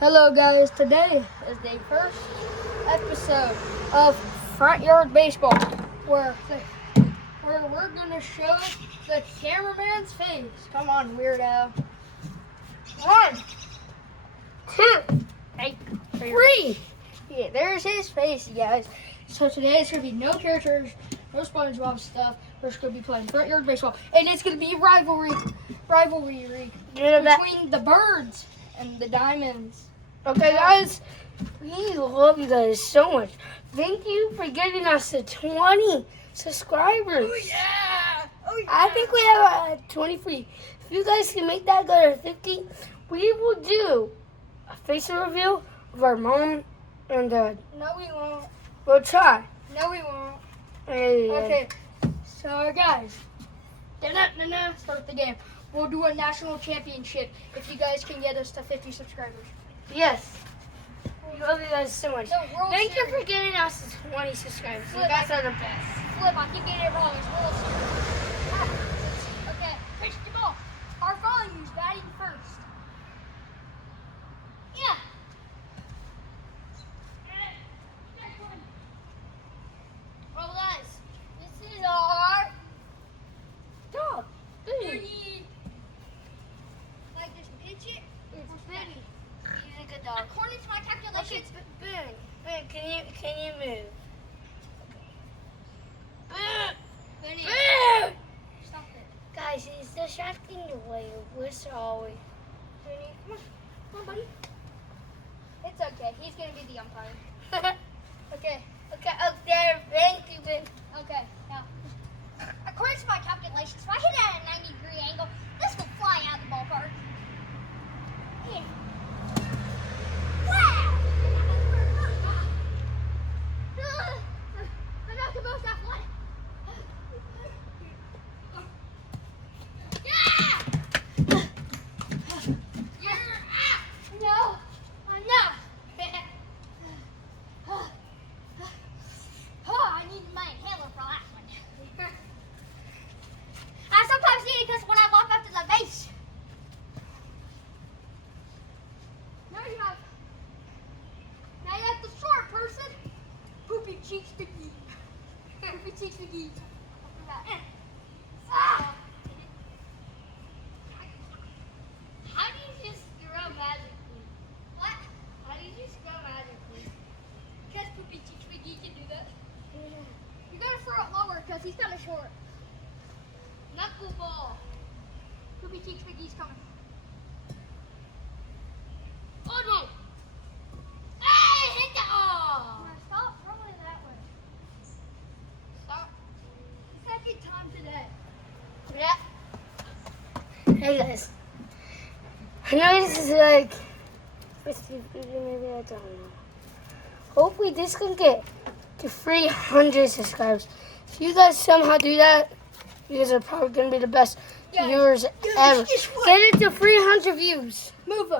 Hello guys, today is the first episode of Front Yard Baseball where we're going to show the cameraman's face. Come on, weirdo. 1, 2, 3. Yeah, there's his face, you guys. So today it's going to be no characters, no SpongeBob stuff. We're just going to be playing Front Yard Baseball. And it's going to be rivalry between the Birds and the Diamonds. Okay, guys, we love you guys so much. Thank you for getting us to 20 subscribers. Oh, yeah. I think we have 20 free. If you guys can make that go to 50, we will do a face reveal of our mom and dad. No, we won't. We'll try. No, we won't. Hey. Okay, so guys, start the game. We'll do a national championship if you guys can get us to 50 subscribers. Yes. We love you guys so much. No, World Thank you Series. for getting us to 20 subscribers. You Flip. guys are the best. Flip, I keep getting it wrong. It's World Series. Okay, pitch the ball. Bartholomew's batting first. Yeah. Well, guys, this is our Dog. duty. Like, just pitch it. It's Benny. He's a good dog. According to my calculations, Okay, Ben, can you move? Ben, Benny, Ben! stop it. Guys, he's distracting the way. We're sorry. Benny, come on, buddy. It's okay. He's gonna be the umpire. Okay. Okay, oh, there. Thank you, Ben. Okay. Now, according to my calculations, if I hit it at a 90-degree angle, this will fly out of the ballpark. Yeah. Wow! I'm not the most athletic. Yeah! You're out! No, I'm not. Oh, I need my inhaler for that one. I sometimes need it because when I walk up to the base. Now you have the short person. Poopy cheeks McGee. Poopy cheeks McGee. Ah! How do you just grow magically? What? How do you just grow magically? Because Poopy cheeks McGee can do that. You gotta throw it lower because he's kind of short. Knuckleball. Poopy cheeks McGee's coming. Oh no! Hey, hit the oh! Now stop throwing it that way. Stop. Second time today. Yeah. Hey guys. I know this is like 50 video, maybe I don't know. Hopefully this can get to 300 subscribers. If you guys somehow do that, you guys are probably gonna be the best viewers ever. Get it to 300 views. Move.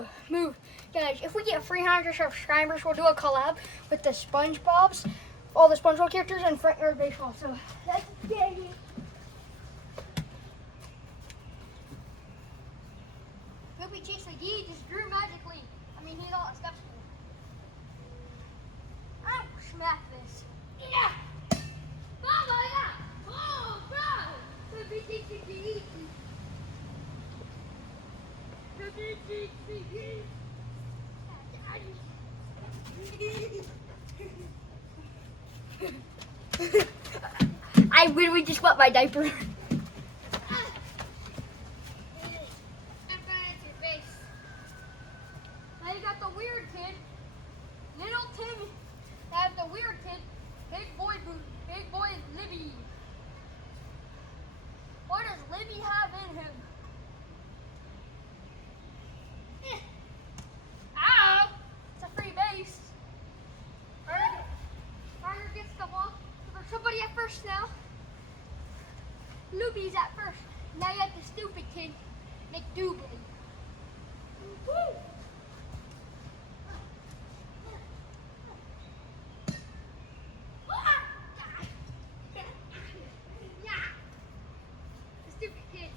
Guys, if we get 300 subscribers, we'll do a collab with the SpongeBob's, all the SpongeBob characters, and Front Yard Baseball. So, let's get it. Poopy Cheeks McGee just grew magically. I mean, he's all exceptional. Oh, smack this. Yeah! Mama, yeah! Oh, bro! Poopy Cheeks McGee. Poopy Cheeks McGee. I literally just wet my diaper. Now you got the weird kid, little Tim. I have the weird kid, big boy Libby. What does Libby have in him? Ow! It's a free base. Garner gets the ball. There's somebody at first now. Libby's at first. Now you have the stupid kid, McDougal. Woo! The stupid kid.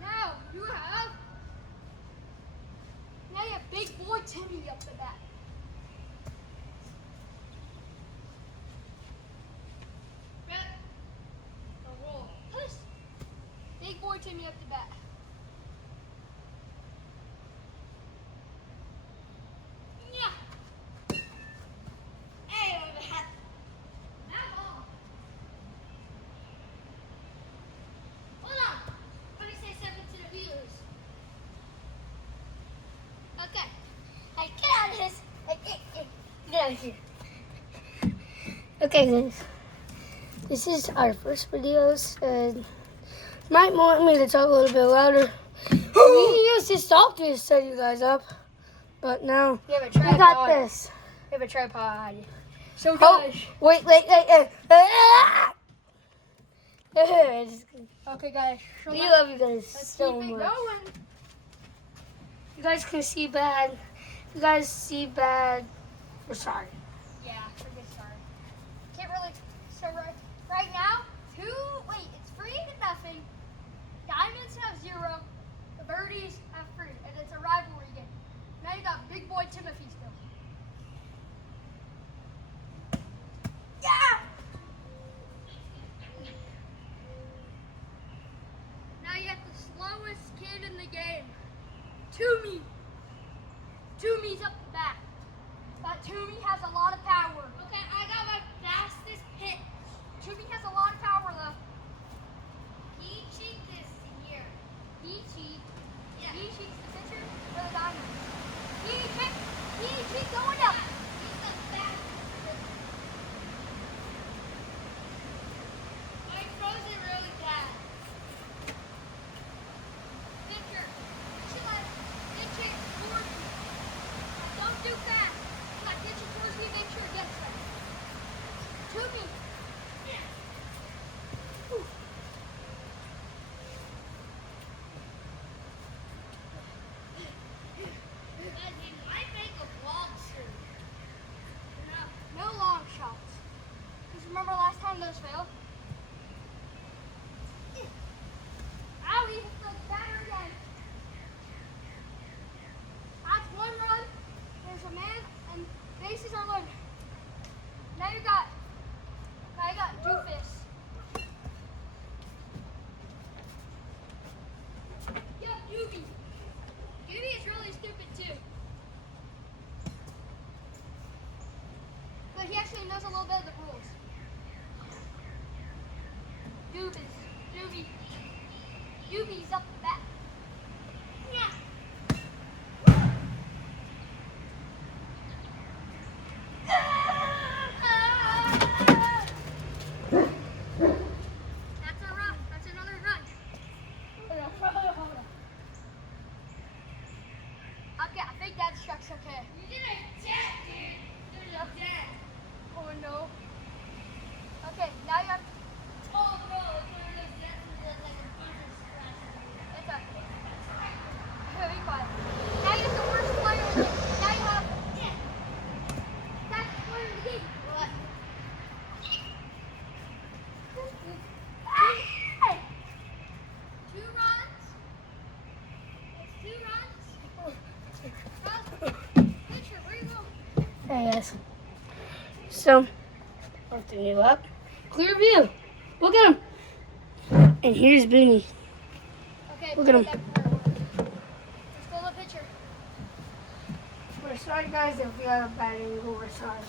Now you have Timmy up the bat. Rep. A roll. Push. Big boy Timmy up the bat. Yeah. Hey, over the hat. That ball. Hold on. Let me say something to the viewers. Okay. Hey, get out of this. Hey, get out of here. Okay, guys. This is our first videos. Might want me to talk a little bit louder. We used to stop to set you guys up, but now We have a we tripod. got this. We have a tripod. So Oh, guys. wait. Okay, guys. So We love you guys let's so keep it much. going. You guys can see bad. You guys see bad. We're sorry. Yeah, we're good. Sorry. Can't really. So right now, it's 3-0. Diamonds have 0. The birdies have 3, and it's a rivalry game. Now you got big boy Timothy still. Yeah. Now you have the slowest kid in the game, Toomey. Toomey's up the back. But Toomey has a lot of power. Okay, I got my fastest pitch. Toomey has a lot of power though. He cheats this year. He cheats. Yeah. He cheats the pitcher for the diamonds. He cheats going up. He's the fastest. My throws it really bad. Pitcher. Pitch it towards me. Don't do fast. If I pitch it towards me, make sure it gets there. To me. Yeah. Ooh. I make a long shoot. No long shots. Because remember last time those failed? Ow, he hit the batter again. That's 1 run. There's a man, and bases are loaded. Now you got Doofus. Yep, Doobie. Doobie is really stupid too. But he actually knows a little bit of the rules. Doobie. Doobie's up the bat. Yeah. That's a run. That's another run. Hold on. Okay, I think that struck's okay. You did a jet, dude. You did a jet. Oh no. Okay, now you have. Oh no, it's one of those jets with like a bunch of scratches. It's okay. Okay, be quiet. Now you have the worst player in the game. Now you have. That's the player in the game. What? Hey! 2 runs. It's 2 runs. Pitcher, where you going? Hey guys. So, lifting you up. Clear view. Look at him. And here's Booney. Okay, Look at him. Let's go to the pitcher. We're sorry guys if we have a bad angle. We're sorry.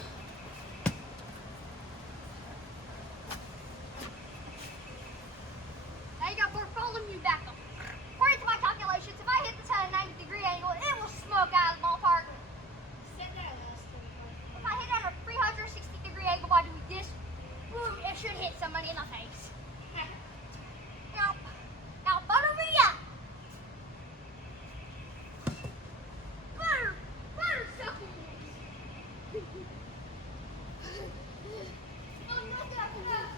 Now you got Bartholomew back up. According to my calculations, if I hit this at a 90-degree angle, it will smoke out of the ballpark. If I hit at a 360-degree angle by doing this, boom, it should hit somebody in the face. Now butter me up. Butter sucking this. Oh, not that enough.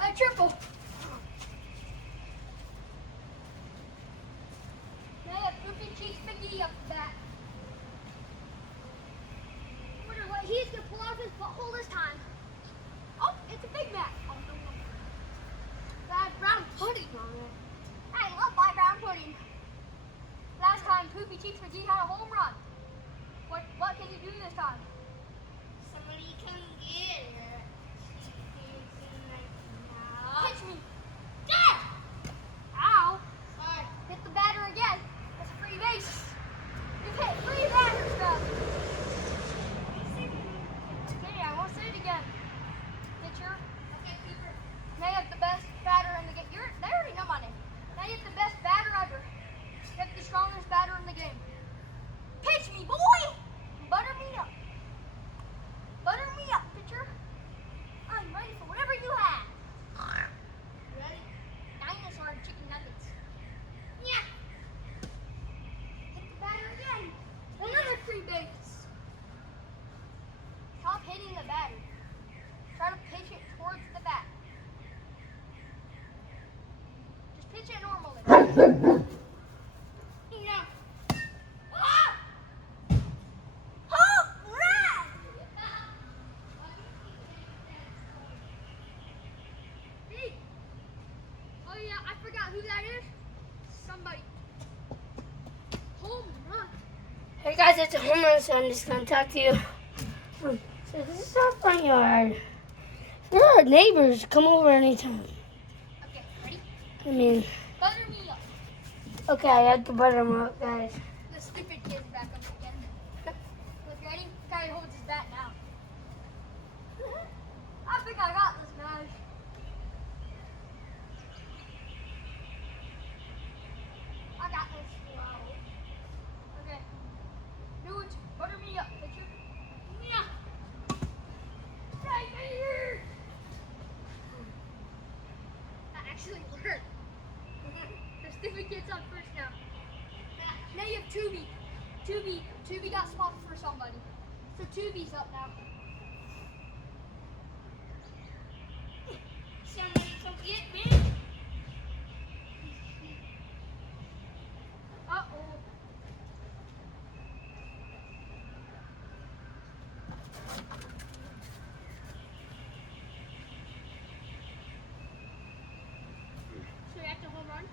A triple. Now you have Goofy Cheeks McGee up the bat. Wonder what he's gonna pull out of his butthole this time. Oh, it's a Big Mac. Oh, no. Bad brown pudding on it. I love Ruby Cheeks McGee had a home run. What can you do this time? Somebody come get her. Pitch me. Dead! Ow. Sorry. Hit the batter again. That's a free base. You've hit 3 batters now. Okay, I won't say it again. Pitcher. Okay, keeper. Now you have the best batter in the game. They already know my name. Now you have the best batter ever. You have the strongest batter in the game. Pitch me, boy! Butter me up. Butter me up, pitcher. I'm ready for whatever you have. Ready? Dinosaur and chicken nuggets. Yeah. Hit the batter again. Another free base. Stop hitting the batter. Try to pitch it towards the bat. Just pitch it normally. Yeah. Ah! Oh, rat! Hey. Oh yeah, I forgot who that is. Somebody. Home run. Hey guys, it's a home run, so I'm just gonna talk to you. So this is our front yard. We're our neighbors. Come over anytime. Okay, ready? I mean, Butter me up. okay, I have to butter them up, guys. The stupid kid's back up again. Look, ready? Guy holds his bat now. I think I got this, guys. I got this. Wow. Okay. Do it. Butter me up, pitcher. Yeah. Right here. That actually worked. The stupid kid's on first now. Now you have Tubi. Tubi got spotted for somebody. So Tubi's up now. Somebody come get me. Uh-oh. So you have to home run?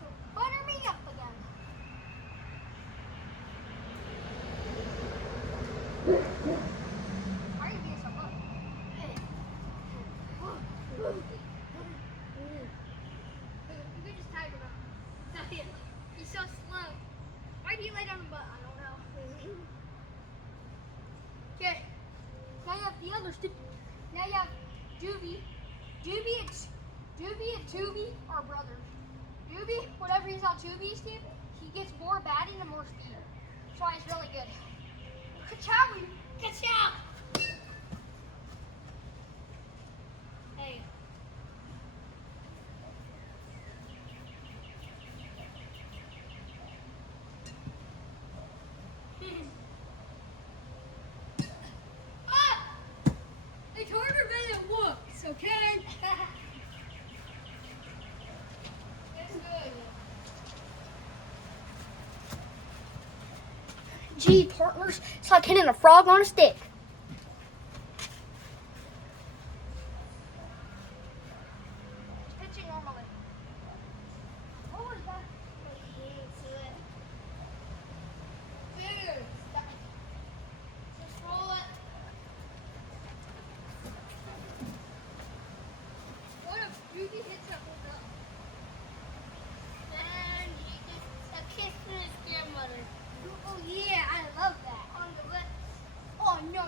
So butter me up again. Why are you being so good? You could just tag him out. He's so slow. Why do you lay down the butt? I don't know. Okay. Now you have the other stupid. Now you have Doobie. Doobie and Tubi are brothers. Doobie, whenever he's on Tubi's team, he gets more batting and more speed. That's why he's really good. Ka-chow! Ka-chow! Hey. Ah! It's harder than it looks, okay? That's good. Gee, partners, it's like hitting a frog on a stick. Just pitching normally. What was that? Dude, stop. Just roll it. What if Ruby hits that home run? And you get a kiss from his grandmother. Oh yeah, I love that. On the lips. Oh no,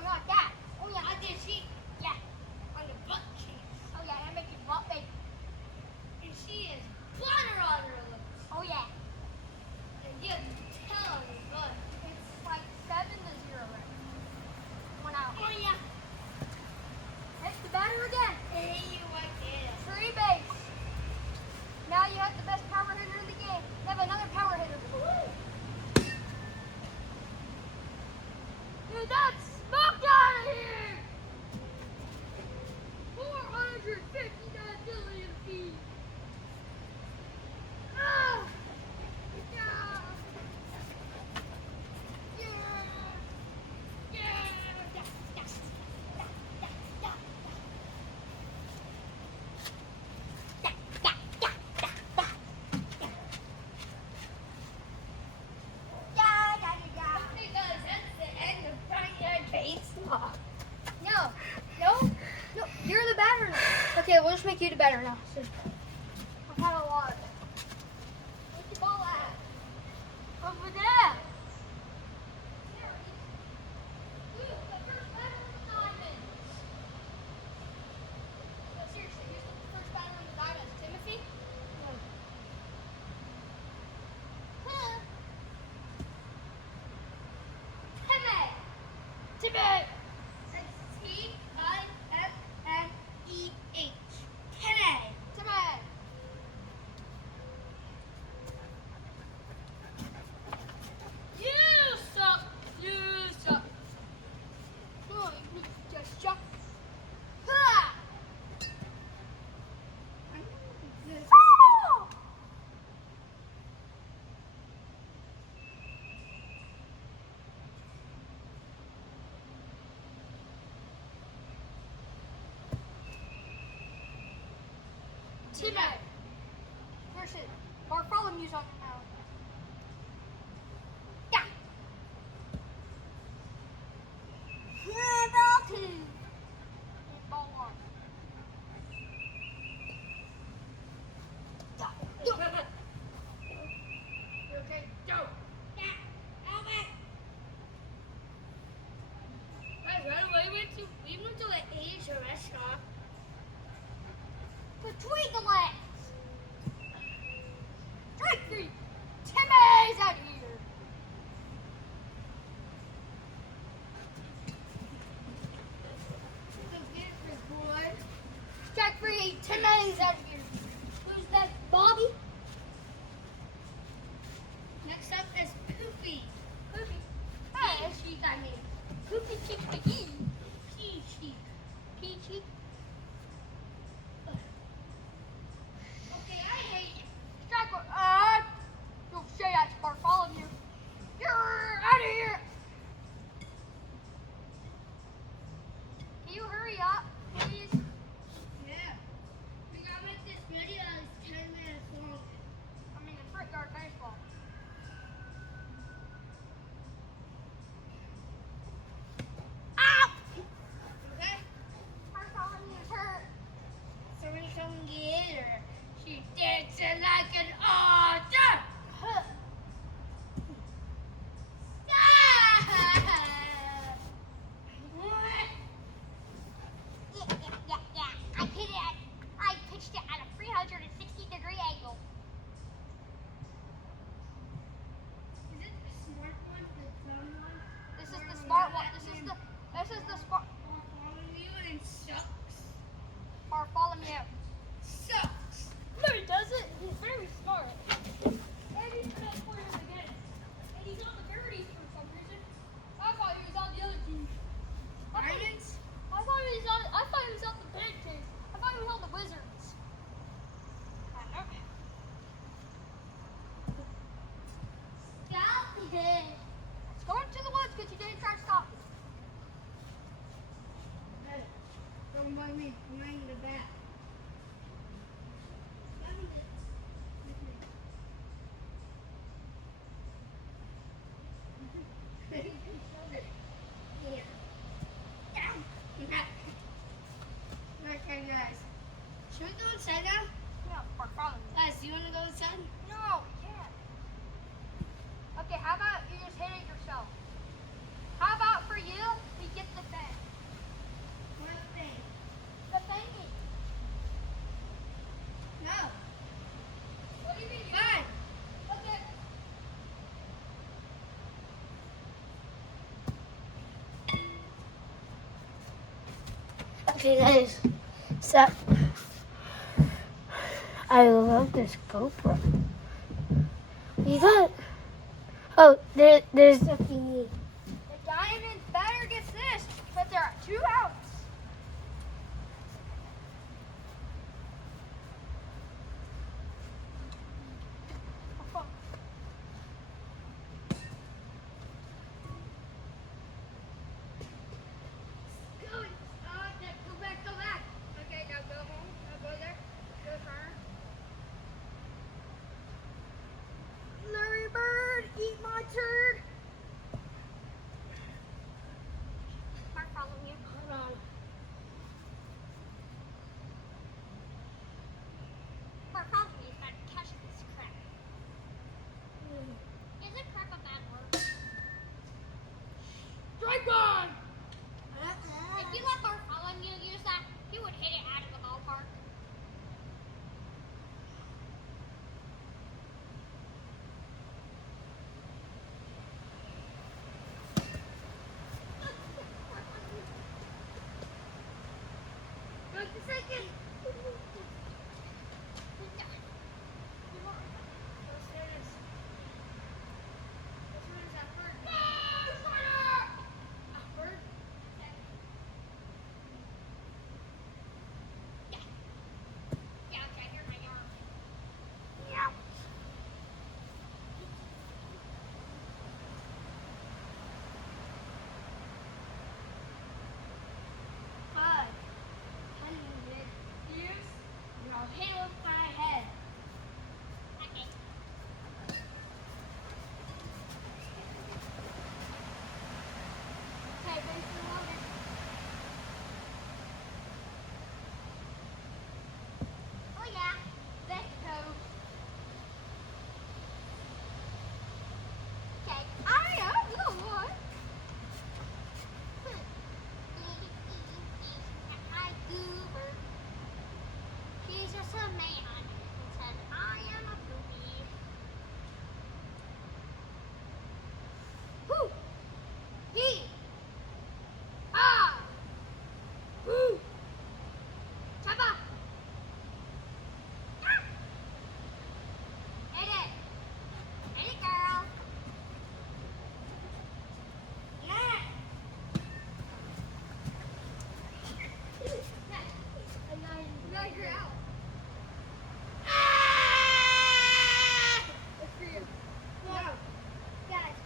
Okay, we'll just make you the better now. So, I've had a lot. Where's the ball at? Over there. Ooh, the first batter in the diamonds. No, seriously, who's the first batter in the diamonds? Timothy? Huh? Timmy. Timmy. That's T-I-M-M-E-H. Timmy. Timmy. You suck. You suck. Oh, you just suck. Ah! Ah! Timmy versus Bartholomew's on the mound. Yeah. Ball two. Ball one. Yeah. Go. You okay? Go. Yeah. Albert. Hey, right away we went to the Asian restaurant. Between the legs. Strike three. Timmy's out here. Boy. Strike three. Timmy's out here. Who's that? Bobby? Next up is Poopy. Poopy. Hey, sheep, I mean. Poopy Chick McGee. Pea Cheek. Pea Cheek. Okay, I hate you. Strike one. Don't say that to Bartholomew. You're out of here. Can you hurry up, please? Yeah. We gotta make this video 10 minutes long. I mean, it's front yard baseball. Ow! Okay? Bartholomew's hurt. Somebody come get her. She's dancing like an otter. Huh. What? Yeah. I pitched it at a 360-degree angle. Is it the smart one, the dumb one? This is the smart one. This is the smart. Bartholomew and sucks. Bartholomew sucks. No, he doesn't. He's very smart. And he's good for him again. And he's on the Birdies for some reason. I thought he was on the other team. Diamonds? I thought he was on the Pancakes. I thought he was on the Wizards. I know. Stop it. Let's go into the woods because you didn't try to stop me. Hey, don't mind me. I'm laying the bat. Okay, guys. Should we go inside now? No, guys, do you want to go inside? No, we can't. Okay, how about you just hit it yourself? How about for you, we get the thing? What thing? The thingy. No. What do you mean? Fine. Okay. Okay, guys. So, I love this GoPro. You got. Oh, there's the thingy. The Diamond batter gets this, but there are 2 outs. Go back. Okay, now go home. Now go there. Go turn. Larry Bird, eat my turd. Bartholomew, hold on. big one! If you let Bartholomew use that, he would hit it out of the ballpark. Just a second. Yeah, okay, here's my arm. Five. 100 years. And I'll hit him with my head. Okay. Okay, thanks for loading. Oh yeah. Let's go. Okay. I am the one. Hi, Goober. He's just a man and said, I am a booby. Woo! He! Ah! Woo! Chopper! Hit it. Hit it, girl. Yeah! Now you're out. It's for you. Now, guys,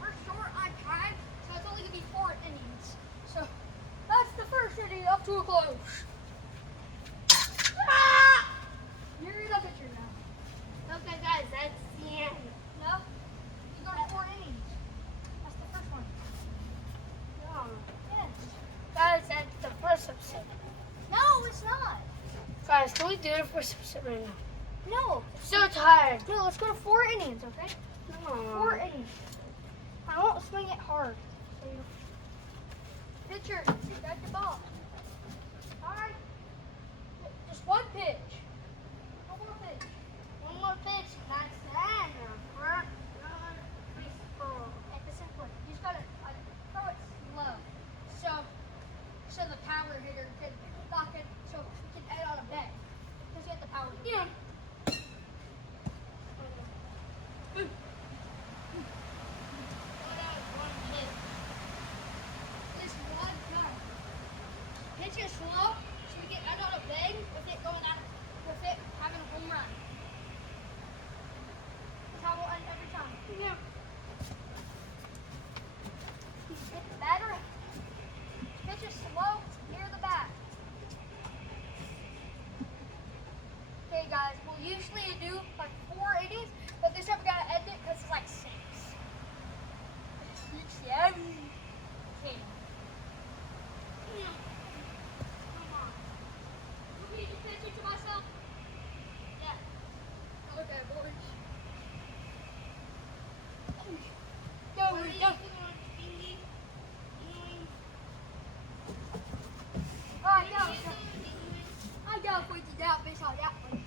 we're short on time, so it's only going to be 4 innings. So, that's the first inning up to a close. You're in the pitcher now. Okay, guys, that's the end. No? You got 4 innings. That's the first one. No. Yes. Guys, that's the first episode. No, it's not. Guys, can we do the first episode right now? No. So tired. No, let's go to 4 innings, okay? No. 4 innings. I won't swing it hard. So you... Pitcher, you got the ball. Alright. Just one pitch. One more pitch. One more pitch. That's the end. Front run baseball. At the simple. You just gotta throw it slow. So the power hitter can knock it, so he can add on a bet. Because you have the power hitter. Yeah. This one time. Pitch it slow so we can end on a bang with it going out, with it having a home run. That's how we'll end every time. Yeah. Hit the batter. Pitch it slow near the bat. Okay, guys, we'll usually do like 4 innings, but this time we gotta end it because it's like 6. Yeah. Okay. Come on. Want me to pitch it to myself? Yeah. Okay, boys. Go, go. I gotta point it out based on that one.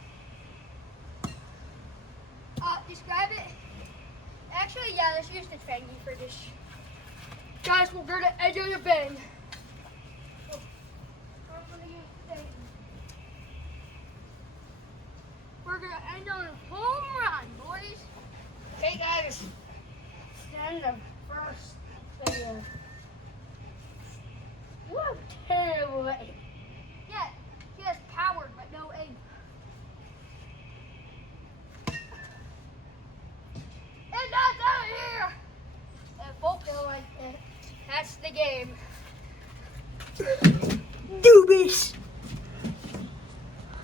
Describe it. Actually, yeah, let's use the Fangy for this. Guys, we're gonna end on a bang. Oh, I'm gonna use the Fangy. We're gonna end on a home run, boys. Okay, guys. Stand the first video. You have terrible